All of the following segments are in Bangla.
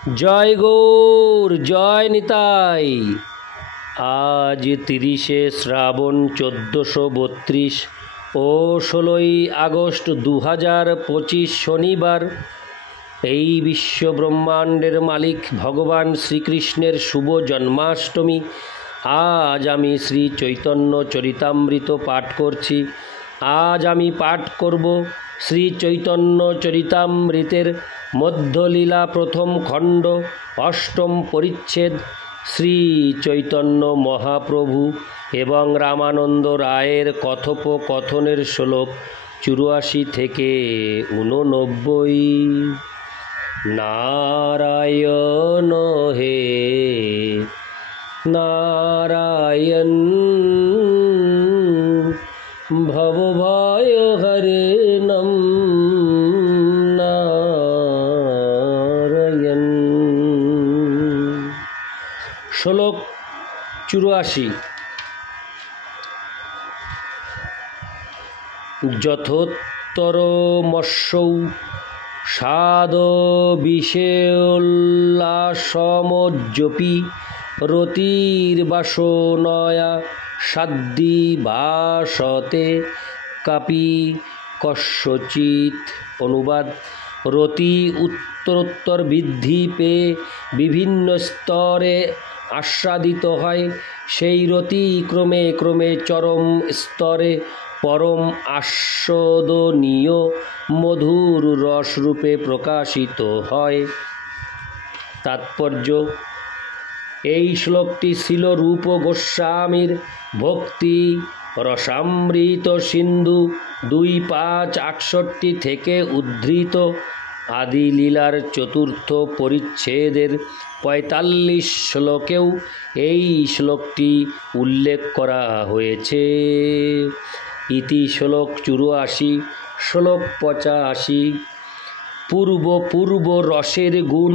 জয় গৌর, জয় নিতাই। আজ 30শে শ্রাবণ 1432 ও 16ই আগস্ট 2025 শনিবার। এই বিশ্ব ব্রহ্মাণ্ডের মালিক ভগবান শ্রীকৃষ্ণের শুভ জন্মাষ্টমী। আজ আমি শ্রী চৈতন্য চরিতামৃত পাঠ করছি। আজ আমি পাঠ করব শ্রী চৈতন্য চরিতামৃতের মধ্যলীলা প্রথম খণ্ড, অষ্টম পরিচ্ছেদ, শ্রী চৈতন্য মহাপ্রভু এবং রামানন্দ রায়ের কথোপকথনের শ্লোক 84 থেকে 89। নারায়ণ হে নারায়ণ, ভবভয় হরণম নারায়ণ। শ্লোক 84। যথোত্তর মৎস্যৌ সাদ বিষয়োল্লাসমজ্জপি রতির্বাসনয়া সাদ্দি বাসতে কাপি কস্যচিৎ। অনুবাদ: রতি উত্তরোত্তর বৃদ্ধি পেয়ে বিভিন্ন স্তরে আস্বাদিত হয়। সেই রতি ক্রমে ক্রমে চরম স্তরে পরম আস্বাদনীয় মধুর রসরূপে প্রকাশিত হয়। তাৎপর্য: এই শ্লোকটি ছিল রূপ গোস্বামীর ভক্তি রসামৃত সিন্ধু 2.5-68 থেকে উদ্ধৃত। আদি লীলার চতুর্থ পরিচ্ছেদের 45 শ্লোকেও এই শ্লোকটি উল্লেখ করা হয়েছে। ইতি শ্লোক 84। শ্লোক 85। পূর্ব পূর্ব রসের গুণ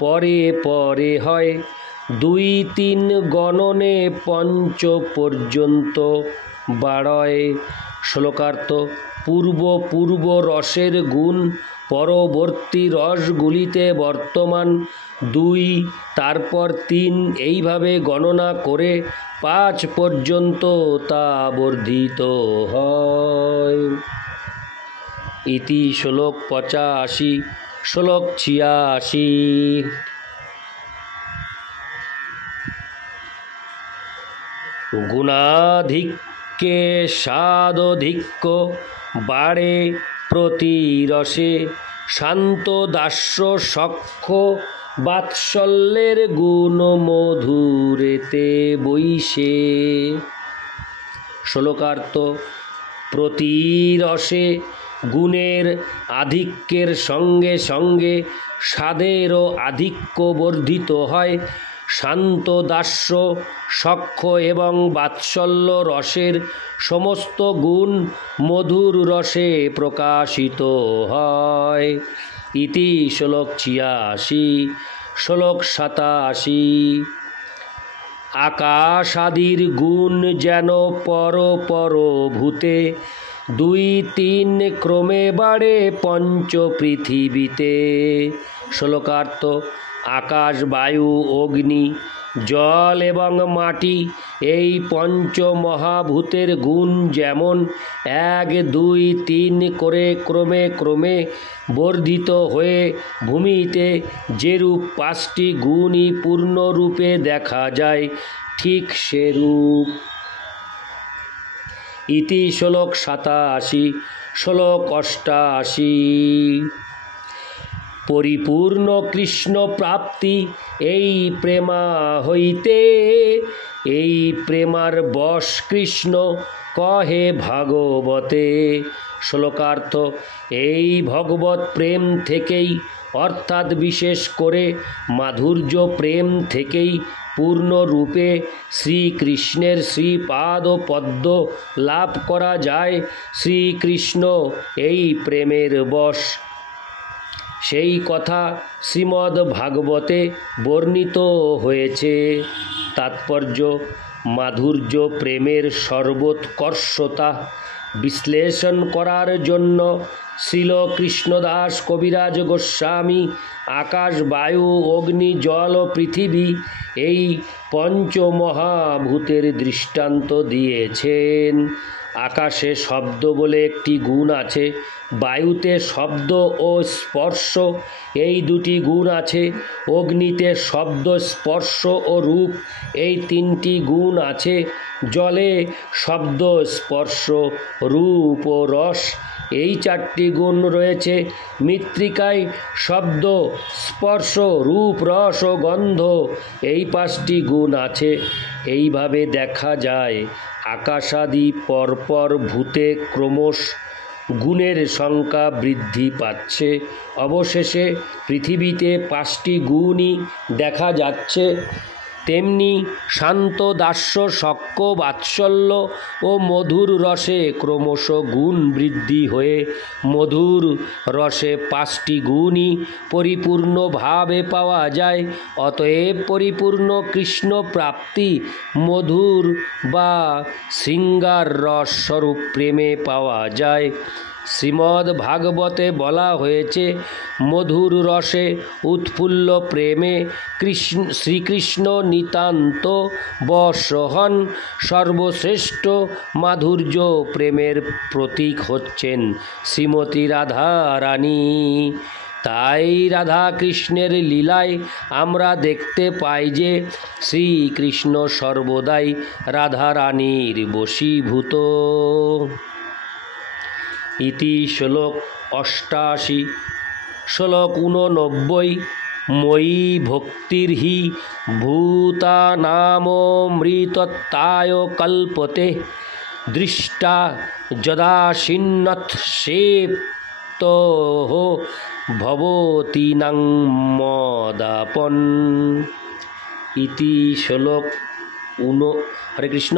পরে পরে হয়, 2-3 গণনে পঞ্চ পর্যন্ত বাড়য়। শ্লোকার্থ: পূর্ব পূর্ব রসের গুণ পরবর্তী রসগুলিতে বর্তমান 2, তারপর 3 এইভাবে গণনা করে 5 পর্যন্ত তা বর্ধিত হয়। ইতি শ্লোক 85। শ্লোক 86। গুণাধিক্যে সাদধিক্য বাড়ে প্রতি রসে, শান্ত দাস্য সখ্য বাৎসল্যের গুণ মধুরেতে বৈশে। শ্লোকার্থ: প্রতি রসে গুণের আধিক্যের সঙ্গে সঙ্গে স্বাদেরও আধিক্য বর্ধিত হয়। শান্ত দাস্য সখ্য এবং বাৎসল্য রসের সমস্ত গুণ মধুর রসে প্রকাশিত হয়। ইতি শ্লোক 86। শ্লোক 87। আকাশাদির গুণ যেন পর পর ভূতে, 2-3 ক্রমে বাড়ে পঞ্চ পৃথিবীতে। শ্লোকার্থ: আকাশ, বায়ু, অগ্নি, জল এবং মাটি এই পঞ্চ মহাভূতের গুণ যেমন 1, 2, 3 করে ক্রমে ক্রমে বর্ধিত হয়ে ভূমিতে যেরূপ 5টি গুণই পূর্ণরূপে দেখা যায়, ঠিক সেরূপ। ইতি শ্লোক 87। শ্লোক 88। পরিপূর্ণ কৃষ্ণ প্রাপ্তি এই প্রেমা হইতে, এই প্রেমার বশ কৃষ্ণ কহে ভাগবতে। শ্লোকার্থ: এই ভগবত প্রেম থেকেই, অর্থাৎ বিশেষ করে মাধুর্য প্রেম থেকেই পূর্ণরূপে শ্রীকৃষ্ণের শ্রীপাদ পদ্ম লাভ করা যায়। শ্রীকৃষ্ণ এই প্রেমের বশ, সেই কথা শ্রীমদ্ ভাগবতে বর্ণিত হয়েছে। তাৎপর্য: মাধুর্য প্রেমের সর্বোৎকর্ষতা বিশ্লেষণ করার জন্য শ্রীল কৃষ্ণদাস কবিরাজ গোস্বামী আকাশ, বায়ু, অগ্নি, জল ও পৃথিবী এই পঞ্চমহাভূতের দৃষ্টান্ত দিয়েছেন। আকাশে শব্দ বলে একটি গুণ আছে, বায়ুতে শব্দ ও স্পর্শ এই দুটি গুণ আছে, অগ্নিতে শব্দ, স্পর্শ ও রূপ এই তিনটি গুণ আছে, জলে শব্দ, স্পর্শ, রূপ ও রস এই চারটি গুণ রয়েছে, মৃত্তিকায় শব্দ, স্পর্শ, রূপ, রস ও গন্ধ এই পাঁচটি গুণ আছে। এইভাবে দেখা যায় আকাশাদি পরপর ভূতে ক্রমশ গুণের সংখ্যা বৃদ্ধি পাচ্ছে। অবশেষে পৃথিবীতে পাঁচটি গুণই দেখা যাচ্ছে। তেমনি শান্ত, দাস্য, শক্য, বাৎসল্য ও মধুর রসে ক্রমশ গুণ বৃদ্ধি হয়ে মধুর রসে পাঁচটি গুণই পরিপূর্ণভাবে পাওয়া যায়। অতএব পরিপূর্ণ কৃষ্ণ প্রাপ্তি মধুর বা শৃঙ্গার রস স্বরূপ প্রেমে পাওয়া যায়। শ্রীমদ্ ভাগবতে বলা হয়েছে, মধুর রসে উৎফুল্ল প্রেমে শ্রীকৃষ্ণ নিতান্ত বশ হন। সর্বশ্রেষ্ঠ মাধুর্য প্রেমের প্রতীক হচ্ছেন শ্রীমতী রাধা রানী। তাই রাধা কৃষ্ণের লীলায় আমরা দেখতে পাই যে শ্রীকৃষ্ণ সর্বদাই রাধা রানীর বশীভূত। ইতি শ্লোক 88। শ্লোক 89। ময়ি ভক্তির্হি ভূতানামৃতত্বায় কল্পতে দৃষ্টা যদাসিন্নৎসেপ্তোঃ ভবতীনাং মদাপন। ইতি শ্লোক হরে কৃষ্ণ।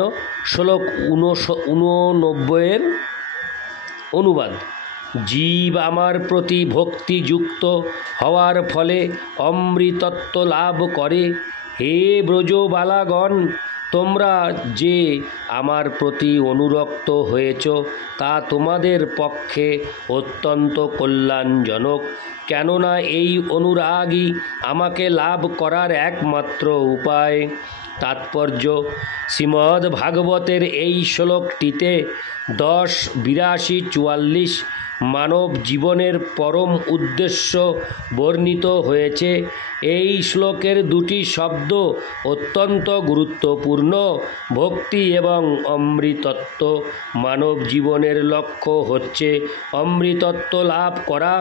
শ্লোক 89 অনুবাদ। জীব আমার প্রতি ভক্তিযুক্ত হওয়ার ফলে অমৃতত্ব লাভ করে। হে ব্রজবালাগণ, তোমরা যে আমার প্রতি অনুরক্ত হয়েছ তা তোমাদের পক্ষে অত্যন্ত কল্যাণজনক, কেননা এই অনুরাগই আমাকে লাভ করার একমাত্র উপায়। তাৎপর্য: শ্রীমদ্ ভাগবতের এই শ্লোকটিতে 10, 82, 44 মানব জীবনের পরম উদ্দেশ্য বর্ণিত হয়েছে। এই শ্লোকের দুটি শব্দ অত্যন্ত গুরুত্বপূর্ণ, ভক্তি এবং অমৃতত্ব। মানব জীবনের লক্ষ্য হচ্ছে অমৃতত্ব লাভ করা।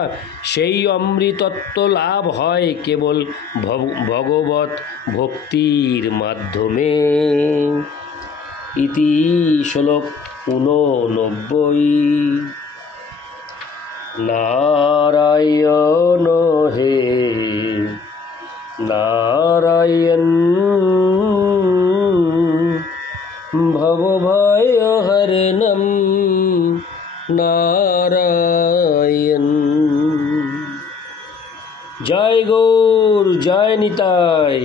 সেই অমৃতত্ব লাভ হয় কেবল ভগবত ভক্তির মাধ্যমে। ইতি শ্লোক 89। নারায়ণ হে নারায়ণ ভবভয়হরণম নারায়ণ। জয় গৌর, জয় নিতাই।